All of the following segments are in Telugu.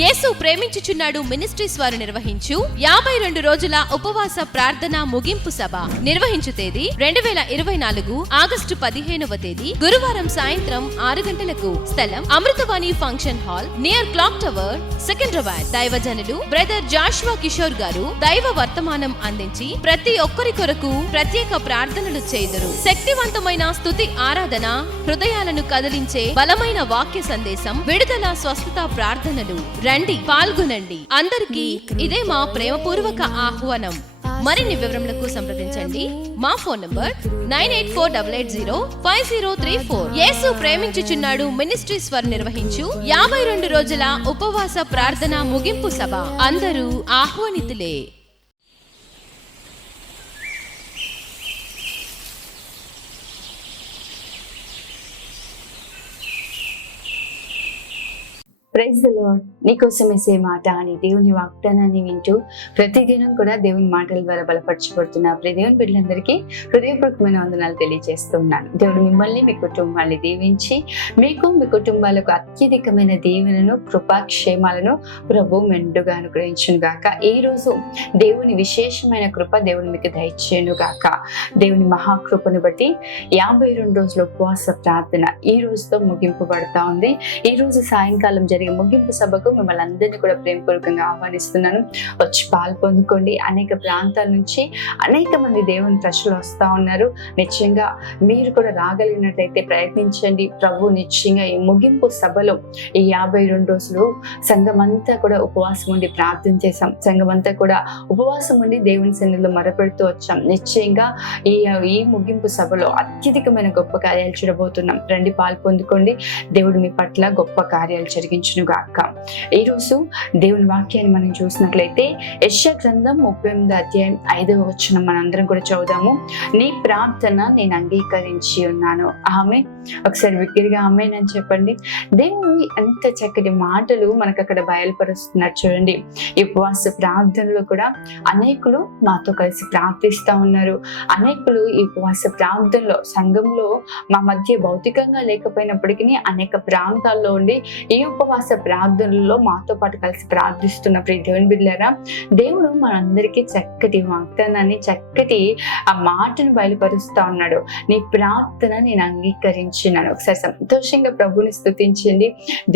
యేసు ప్రేమించుచున్నాడు మినిస్ట్రీస్ వారు నిర్వహించు 52 రోజుల ఉపవాస ప్రార్థన ముగింపు సభ నిర్వహించు తేదీ 2024 ఆగస్టు 15వ తేదీ గురువారం సాయంత్రం 6 గంటలకు. స్థలం Amruthavani function hall near clock tower, Secunderabad. దైవజనులు బ్రదర్ జాషువా కిషోర్ గారు దైవ వర్తమానం అందించి ప్రతి ఒక్కరి కొరకు ప్రత్యేక ప్రార్థనలు చేయుదురు. శక్తివంతమైన స్తుతి ఆరాధన, హృదయాలను కదిలించే బలమైన వాక్య సందేశం, విడుదల స్వస్థత ప్రార్థనలు. రండి, పాల్గొనండి. అందరికీ ఇదే మా ప్రేమపూర్వక ఆహ్వానం. మరిన్ని వివరములకు సంప్రదించండి. మా ఫోన్ నంబర్ 9848805034. యేసు ప్రేమించుచున్నాడు మినిస్ట్రీస్ వారు నిర్వహించు 52 రోజుల ఉపవాస ప్రార్థన ముగింపు సభ. అందరూ ఆహ్వానితులే. Praise the lord. నీకోసం వేసే మాట అని దేవుని వాగ్దానాన్ని వింటూ ప్రతిదినం కూడా దేవుని మాటల ద్వారా బలపరచబడుతున్న ప్రతి దేవుని బిడ్డలందరికీ హృదయపూర్వకమైన వందనాలు తెలియజేస్తున్నాను. దేవుడు మిమ్మల్ని, మీ కుటుంబాన్ని దీవించి మీకు, మీ కుటుంబాలకు అత్యధికమైన దీవెనను, కృపాక్షేమాలను ప్రభు మెండుగా అనుగ్రహించును గాక. ఈ రోజు దేవుని విశేషమైన కృప దేవుని మీకు దయచేయును గాక. దేవుని మహాకృపను బట్టి 52 రోజుల ఉపవాస ప్రార్థన ఈ రోజుతో ముగింపు పడతా ఉంది. ఈ రోజు సాయంకాలం జరిగే ముగింపు సభకు మిమ్మల్ని అందరినీ కూడా ప్రేమపూర్వకంగా ఆహ్వానిస్తున్నాను. వచ్చి పాలు పొందుకోండి. అనేక ప్రాంతాల నుంచి అనేక మంది దేవుని ప్రజలు వస్తా ఉన్నారు. నిశ్చయంగా మీరు కూడా రాగలిగినట్లయితే ప్రయత్నించండి. ప్రభు నిశ్చయంగా ఈ ముగింపు సభలో ఈ 52 రోజులు సంఘమంతా కూడా ఉపవాసం ఉండి ప్రార్థన చేశాం. సంఘమంతా కూడా ఉపవాసం ఉండి దేవుని సన్నిధిలో మొరపెడుతూ వచ్చాం. నిశ్చయంగా ఈ ముగింపు సభలో అత్యధికమైన గొప్ప కార్యాలు చూడబోతున్నాం. రండి, పాలు పొందుకోండి. దేవుడు మీ పట్ల గొప్ప కార్యాలు జరిగించును గాక. ఈ రోజు దేవుని వాక్యాన్ని మనం చూసినట్లయితే యెషయా గ్రంథం 38వ అధ్యాయం 5వ వచనం మనందరం కూడా చదువుదాము. నీ ప్రార్థన నేను అంగీకరించి ఉన్నాను. ఆమె ఒకసారి బిగ్గరగా ఆమేన్ అని చెప్పండి. దేవుడు ఎంత చక్కటి మాటలు మనకు అక్కడ బయలుపరుస్తున్నారు చూడండి. ఈ ఉపవాస ప్రార్థనలో కూడా అనేకులు మాతో కలిసి ప్రార్థిస్తా ఉన్నారు. అనేకులు ఈ ఉపవాస ప్రార్థనలో సంఘంలో మా మధ్య భౌతికంగా లేకపోయినప్పటికీ అనేక ప్రాంతాల్లో ఉండి ఈ ఉపవాస ప్రార్థనలో మాతో పాటు కలిసి ప్రార్థిస్తున్న ప్రియ దేవుని బిడ్డలారా, దేవుడు మనందరికీ చక్కటి వాగ్దానాన్ని, చక్కటి ఆ మాటను బయలుపరుస్తా ఉన్నాడు. నీ ప్రార్థన నేను అంగీకరించినాను. ఒకసారి సంతోషంగా ప్రభుని స్తుతించండి.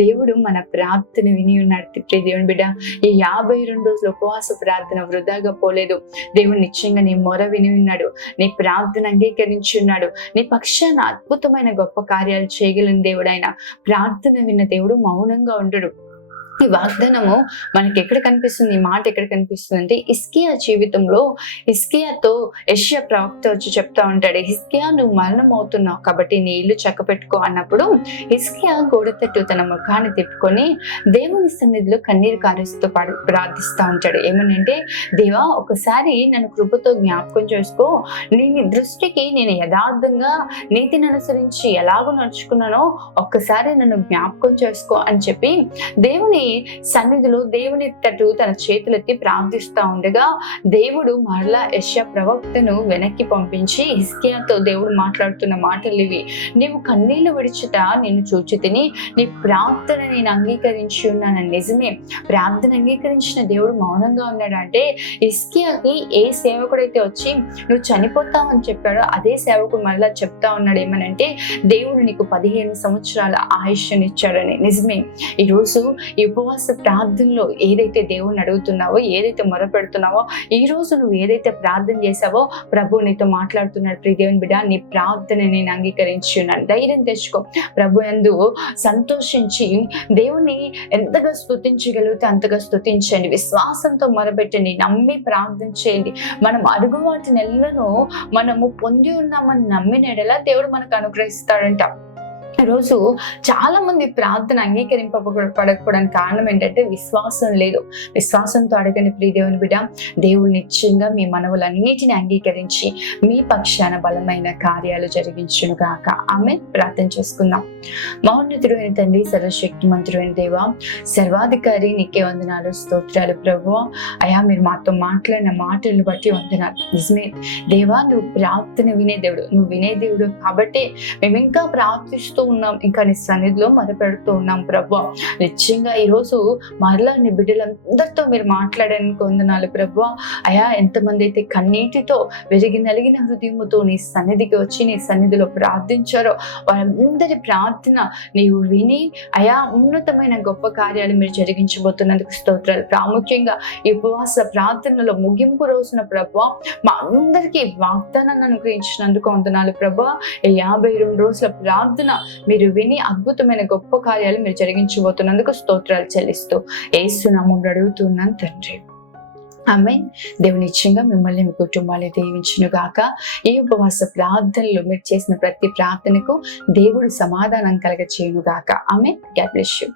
దేవుడు మన ప్రార్థన విని ఉన్నాడు. ప్రియ దేవుని బిడ్డ, ఈ 52 రోజుల ఉపవాస ప్రార్థన వృధాగా పోలేదు. దేవుడు నిశ్చయంగా నీ మొర విని ఉన్నాడు. నీ ప్రార్థన అంగీకరించి ఉన్నాడు. నీ పక్షాన అద్భుతమైన గొప్ప కార్యాలు చేయగలిగిన దేవుడు ఆయన. ప్రార్థన విన్న దేవుడు మౌనంగా ఉండడు. ఈ వాగ్దానము మనకి ఎక్కడ కనిపిస్తుంది, ఈ మాట ఎక్కడ కనిపిస్తుంది అంటే హిజ్కియా జీవితంలో హిజ్కియాతో యెషయా ప్రవక్త వచ్చి చెప్తా ఉంటాడు, హిజ్కియా నువ్వు మరణం అవుతున్నావు కాబట్టి నీ ఇల్లు చక్కపెట్టుకో అన్నప్పుడు హిజ్కియా గోడ తట్టు తన ముఖాన్ని తిప్పుకొని దేవుని సన్నిధిలో కన్నీరు కారుస్తూ ప్రార్థిస్తూ ఉంటాడు. ఏమనంటే, దేవా ఒకసారి నన్ను కృపతో జ్ఞాపకం చేసుకో. నీ దృష్టికి నేను యథార్థంగా నీతిని అనుసరించి ఎలాగో నడుచుకున్నానో ఒక్కసారి నన్ను జ్ఞాపకం చేసుకో అని చెప్పి దేవుని సన్నిధిలో దేవుని తట్టు తన చేతులెత్తి ప్రార్థిస్తా ఉండగా దేవుడు మరలా యెషయా ప్రవక్తను వెనక్కి పంపించి హిజ్కియాతో దేవుడు మాట్లాడుతున్న మాటలు ఇవి. నీవు కన్నీళ్లు విడిచిట నేను చూచి తిని నీ ప్రార్థన నేను అంగీకరించి ఉన్నాను. నిజమే, ప్రార్థన అంగీకరించిన దేవుడు మౌనంగా ఉన్నాడు అంటే హిజ్కియాకి ఏ సేవకుడైతే వచ్చి నువ్వు చనిపోతావని చెప్పాడో అదే సేవకుడు మరలా చెప్తా ఉన్నాడు ఏమనంటే, దేవుడు నీకు 15 సంవత్సరాల ఆయుష్నిచ్చాడని. నిజమే, ఈరోజు ఈ ఉపవాస ప్రార్థనలో ఏదైతే దేవుణ్ణి అడుగుతున్నావో, ఏదైతే మొరపెడుతున్నావో, ఈ రోజు నువ్వు ఏదైతే ప్రార్థన చేసావో ప్రభు నీతో మాట్లాడుతున్నాడు. ప్రియ దేవుని బిడ్డ, నీ ప్రార్థన నేను అంగీకరించి ఉన్నాను. ధైర్యం తెచ్చుకో. ప్రభు యందు సంతోషించి దేవుని ఎంతగా స్తుతించగలిగితే అంతగా స్తుతించండి. విశ్వాసంతో మొరపెట్టండి. నమ్మి ప్రార్థన చేయండి. మనం అడుగు వాటిని ఎల్లను మనము పొంది ఉన్నామని నమ్మిన ఎడల దేవుడు మనకు అనుగ్రహిస్తాడంట. ఈరోజు చాలా మంది ప్రార్థన అంగీకరింపబడకపోవడానికి కారణం ఏంటంటే విశ్వాసం లేదు. విశ్వాసంతో అడగని ప్రియ దేవుని బిడ్డ, దేవుడు నిశ్చయంగా మీ మనవులన్నిటిని అంగీకరించి మీ పక్షాన బలమైన కార్యాలు జరిగించును గాక. ఆమె ప్రార్థన చేసుకుందాం. మహోన్నతుడైన తండ్రి, సర్వశక్తిమంతుడైన దేవా, సర్వాధికారి నీకే వందనాలు, స్తోత్రాలు ప్రభువా. అయా, మీరు మాతో మాట్లాడిన మాటలను బట్టి వందనాలు. నిజమే దేవా, నువ్వు ప్రార్థన వినే దేవుడు, నువ్వు వినే దేవుడు కాబట్టి మేము ఇంకా ప్రార్థిస్తూ ఉన్నాం, ఇంకా నీ సన్నిధిలో మొదపెడుతూ ఉన్నాం ప్రభా. నిశ్చయంగా ఈరోజు మరలా నీ బిడ్డలందరితో మీరు మాట్లాడడానికి వందనాలు ప్రభా. అయా, ఎంతమంది అయితే కన్నీటితో విరిగి నలిగిన హృదయముతో నీ సన్నిధికి వచ్చి నీ సన్నిధిలో ప్రార్థించారో వాళ్ళందరి ప్రార్థన నీవు విని అయా ఉన్నతమైన గొప్ప కార్యాలు మీరు జరిగించబోతున్నందుకు స్తోత్రాలు. ప్రాముఖ్యంగా ఈ ఉపవాస ప్రార్థనలో ముగింపు రోజున ప్రభా మా అందరికీ వాగ్దానాన్ని అనుగ్రహించినందుకు వందనాలు ప్రభా. ఈ 52 రోజుల ప్రార్థన మీరు విని అద్భుతమైన గొప్ప కార్యాలు మీరు జరిగించబోతున్నందుకు స్తోత్రాలు చెల్లిస్తూ యేసు నామములో అడుగుతున్నాను తండ్రి, ఆమేన్. దేవుని నిశ్చయంగా మిమ్మల్ని మీ కుటుంబాన్ని దీవించును గాక. ఈ ఉపవాస ప్రార్థనలో మీరు చేసిన ప్రతి ప్రార్థనకు దేవుడు సమాధానం కలగ చేయను గాక. ఆమేన్. God bless you.